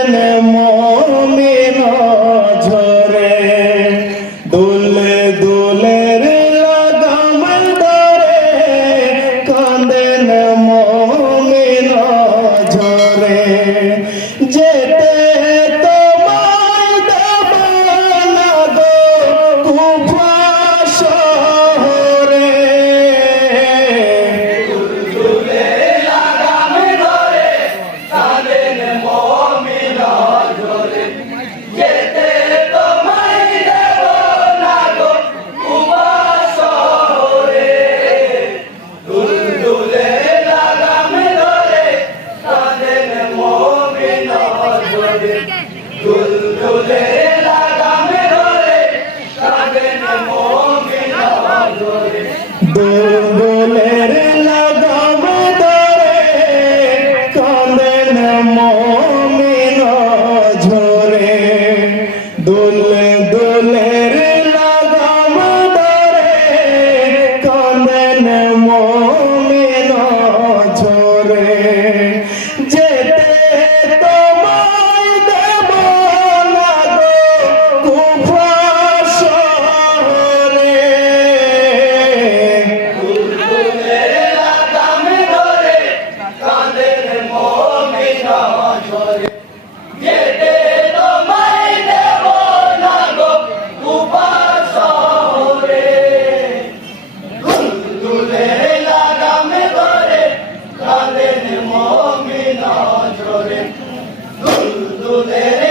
Amen. Boom. পত্র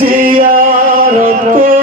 জিয়ারত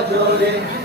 adorei.